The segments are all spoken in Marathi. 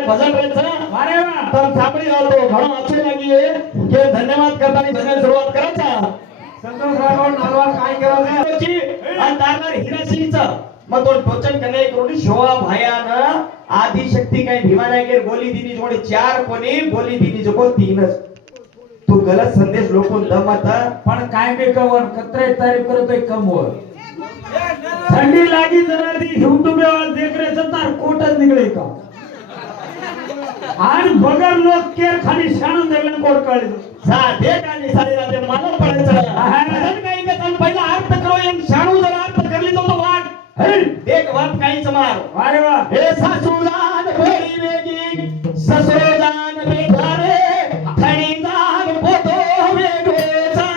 काय भजन राहायचं अरे वा तर सापडी लावतो घणो आचू लागिये के धन्यवाद करताना भजन सुरुवात करायचा संतोष राठोड नालवार काय करायचं की आणि दारदार हिरासिंगचं मग तो टोचन कने करून शोभा भायानं आदि शक्ती काय भीमानायकर गोली दिनी जोडे 4 कोणी गोली दिनी जो 3च तू गलत संदेश लोकून दमता पण काय बे कवर कत्रे तारीफ करतोय कमवर ठंडी लागी जरा ती YouTube वर देख रे जतार कोटच निघले का आणि बगर लोक केर खाली शाणून देगले कोट काढले सा देख आणि सारी राते मला पडायचं भजन काही का तन पहिला अर्थ करो एम शाणू जरा अर्थ करली तो वाट देख वाट काही समार अरे वा हे सासूदान भोरी वेगी ससुरदान बेधारे खणीदान पोतो वेगोचा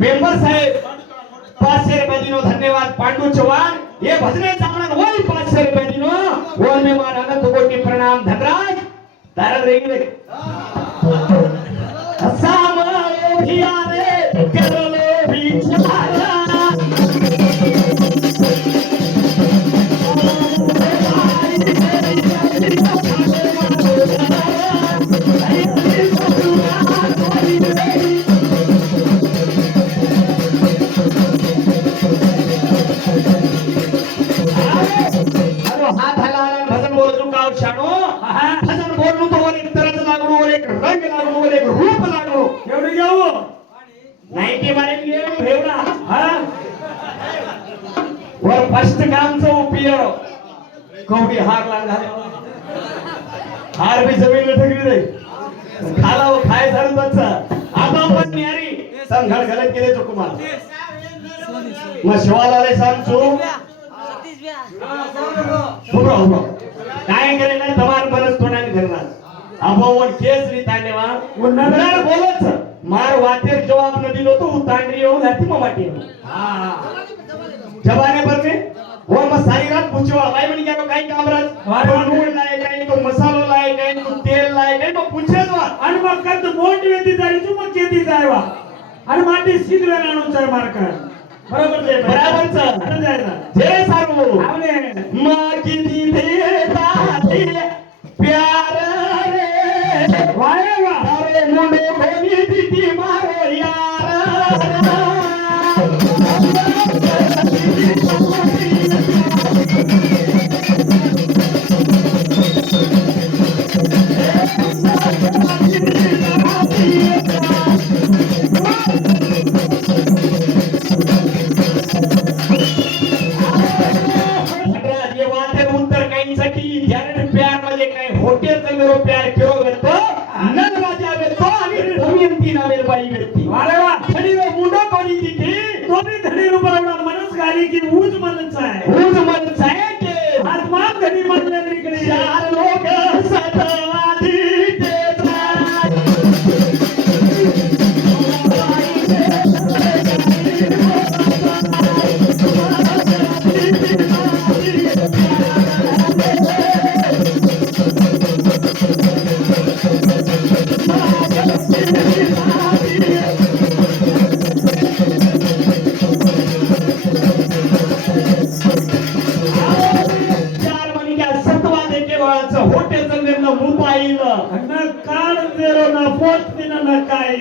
मेंबर साहेब 500 रुपये दिनो धन्यवाद पांडू चव्हाण ये भजने चांगला वही 500 रुपये दिनो वन में मारा ना तो कोटी प्रणाम धनराज तारद रेगी रे सामो भिया रे करलो विचारा भजन बोलू तो वर एक तरच लागलो वर एक रंग लागलो वर एक रूप लागलो एवढे जाऊ नाही के मारे गेम भेवडा हा वर फर्स्ट कामचा उपयोग कवडी हार लागला हार भी जमीन ठगली रे खाला वो खाय झालं बच्चा आता पण न्यारी संघाळ गलत केले तो कुमार मग शिवालाले सांगतो उभो काय करेला तमार बरस तोंडाने धरणार अभावन केस री तांडेवा उन्नदार बोलच मार वातेर जवाब न दिलो तो तांडरी येऊन जाती ममाटी हां जवाने पर में वो मग सारी रात पूछवा भाई म्हणी क्या काही कामराज नून लाय काही तो मसालो लाय काही तो तेल लाय काही तो पूछेवा आणि मग करत मोठ वेती जारी चुम केती जायवा आणि माटी सीधवे आणून चार मारकर बरोबर जे बराबरच जय सारू आवले मां किती देता ती प्यार रे वाय वा अरे मुंडे कोणी दिती मारो यार मेरो प्यार क्यों करतो नन राजा करतो आणि दमयंती नावेल बाई व्यक्ती अरे वा धडीवर मुंडा कोणी दिली दोन्ही धडीवर बरोबर मनस गाली की ऊज मनच आहे के आत्मा धडी मनले निकले चार लोक सतवादी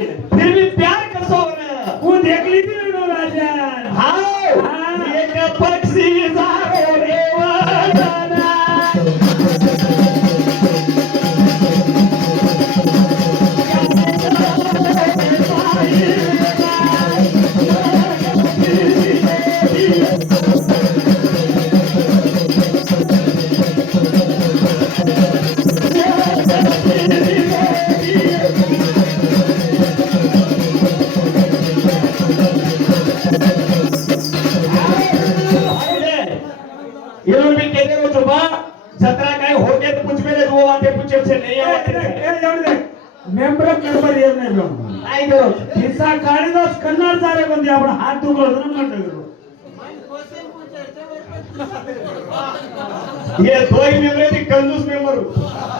फिर भी प्यार कसो ना वो देखली थी ना राजा हाँ एक पक्षी जाओ देवाना इन्होंने भी कहते हो चुपा सत्रह का हो गया तो कुछ मेरे वो आते पूछे से नहीं आते मेंबर मेंबर ये नहीं बन आई करो हिस्सा काळीदास कन्नड सारे बंदे आपण हात दुखलो तर म्हणतो ये दो ही मेंबर थी कंजूस मेंबर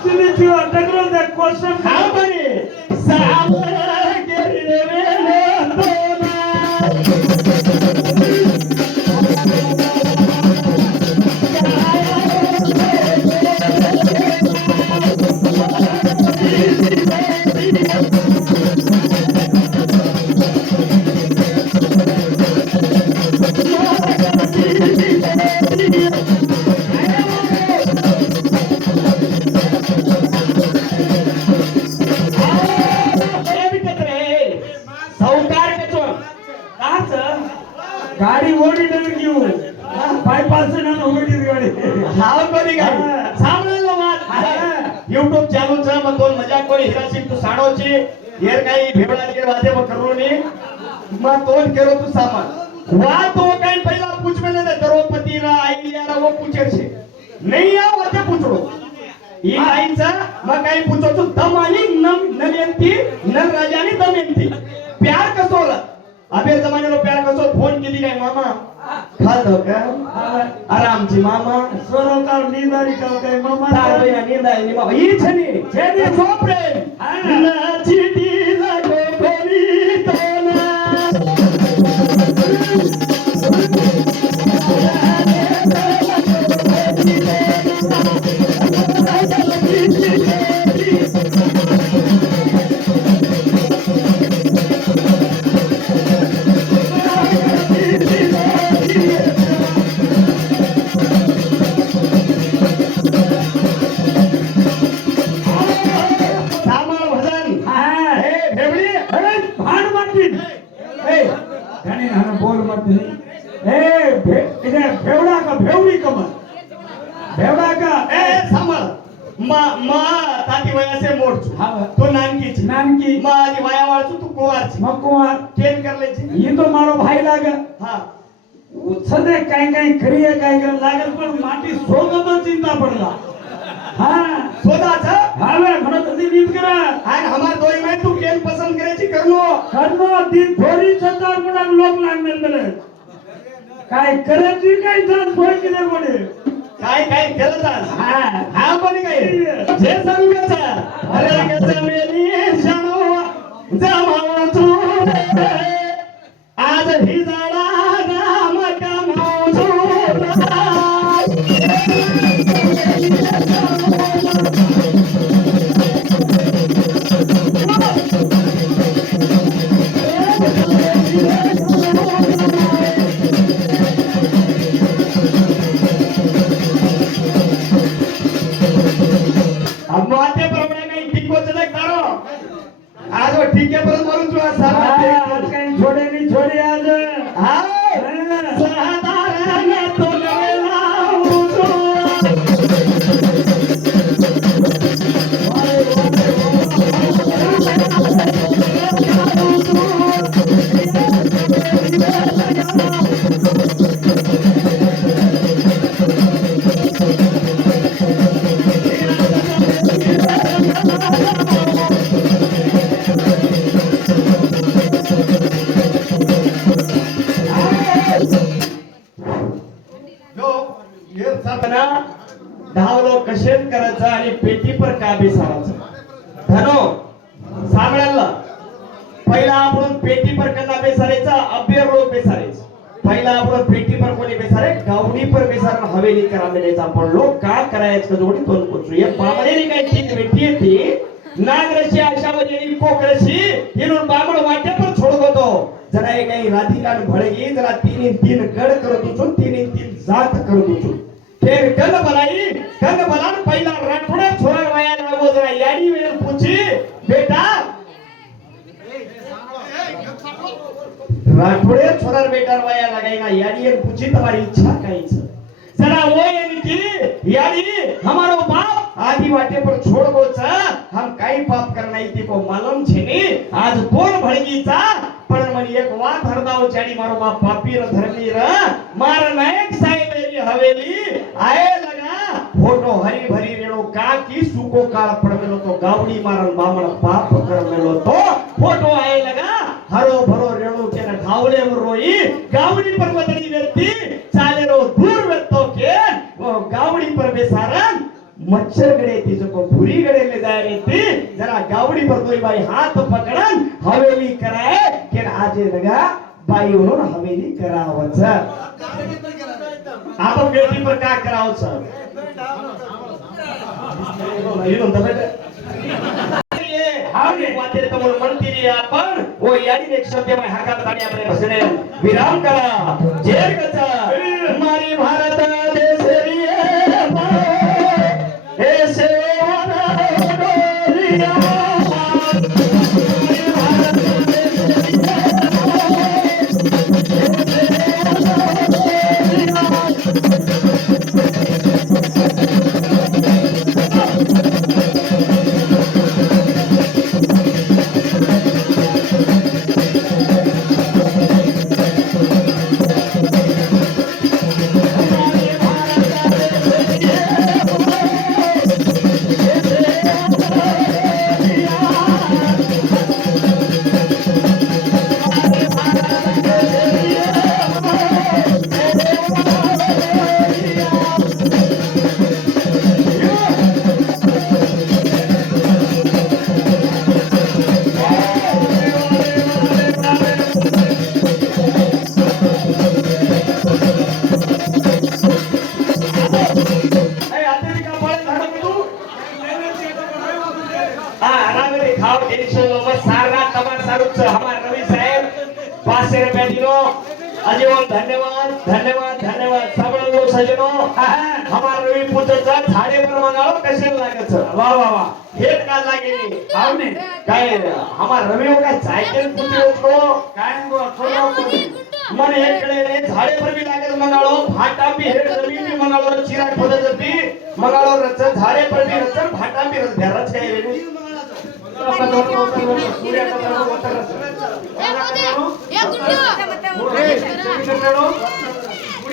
तुम्ही जीव टकरो दे क्वेश्चन हाँ बने सामने के रे गाडी ओढी डबल घेऊ बायपास ना ओढी गाडी हाव कोणी गाडी सामनाला वाद YouTube चालू छ मग दोन मजाक कोणी हिराशी तू साडोची येर काही भेवळा के वादे मग करूनी मग तोन केरो तू सामान वा तो काही पहिला पूछ में ने द्रौपदी रा आईल्या रा वो पूछे छे नहीं आ वते पूछो ई आईचा मग काही पूछो तू दम आणि नमयंती नर राजानी दमयंती प्यार कसोला अबे जमाने लो प्यार कसो फोन केली काय मामा खाल दो का आराम जी मामा सोरो का नींदारी का काय मामा तार नींदाई नी मामा ई छनी छनी सोपरे ना चिटी लागो कोली तोना नानकी माजी वाया वाळचू तू कुवारची मग कुमार केन करलेची ही तो मारो भाई लाग हा सदे काय काय करिए काय कर लागल पण माटी सोगतो चिंता पडला हाँ सोदाचा हावे म्हणत होती नीत करा आणि हमार दोई में तू केन पसंद करायची करनो ती थोडी सत्तार पडा लोक लागले मला काय करायची काय जात होय की नाही बोले काय काय केलं जास हा हा पण काय जे सांगायचा अरे गज मेली शानो जमाव तू आज ही जाडा राम कमाव तू आज वो ठीक है पर मरू जो सारा आज काही छोडे नाही छोडे आज हां साधारण तो लावू धावलो कशेत करायचं आणि पेटी पर का बेसारायचं धनो सांगण्याला पहिला आपण पेटी पर कसा बेसारायचा अभ्यर लोक बेसारायचं पहिला आपण पेटी पर कोणी बेसारे गावडी पर बेसारण हवेली करा द्यायचा आपण लोक का करायचं जोडी तोंड पोचू या पामलेली काय ठीक बेटी येते नागरशी आशावरी कोकरशी हिरून बामण वाटे पण छोड होतो जरा काही राधिका भळगी जरा तीन गड करत उचून तीन जात करत उचून फेर कन बलान पहिला राठोड्या छोरा वाया लागो जरा याडी वेळ पूछी बेटा राठोड़े छोरार बेटार वाया लगाईना यानी ये पूछी तुम्हारी इच्छा कहीं से जरा वो ये निकी यानी हमारो बाप आदि वाटे पर छोड़ गो चा हम काही पाप करना इति को मालूम छे नी आज दोन भडगीचा पण मनी एक वात हरदाव चाडी मारो बाप पापी र धर्मी र मार नायक साहेब एरी हवेली आए लगा फोटो हरी भरी रेणो का की सुको काळ पडमेलो तो गावडी मारन बामण पाप करमेलो तो फोटो आए लगा हरो भरो रेणु के न ठावले रोई गावडी पर वदनी व्यक्ति चाले रो दूर व्यक्तो के वो गावडी पर बेसारन मच्छर गड़े थी जो भूरी गड़े ले जाए रहती जरा गावडी पर कोई भाई हाथ पकड़न हवेली कराए के आजे लगा बाई उन्होंने हवेली करावच आप बेटी पर का करावच ये म्हणता बेटा हावले वातेर तमोल म्हणतीरी आपण ओ याडी एक शब्द में हाकात काढी आपले भसणे विराम करा जेर कचा मारी भारत देश रे हे सेवाना डोलिया अजीवन धन्यवाद धन्यवाद धन्यवाद सबळ लोक सजनो हमार रवि पुत्र चा झाडे पर मंगाळो कशे लागत वाह वाह वाह हेत का लागेली आवने काय हमार रवि हो का सायकल पुत्र को काय गो थोडा मन एककडे रे झाडे पर भी लागत मंगाळो भाटा भी हे रवि भी मंगाळो चिरा खोदत जती मंगाळो रच झाडे पर भी रच भाटा भी रच काय रे सूर्य का सूर्य का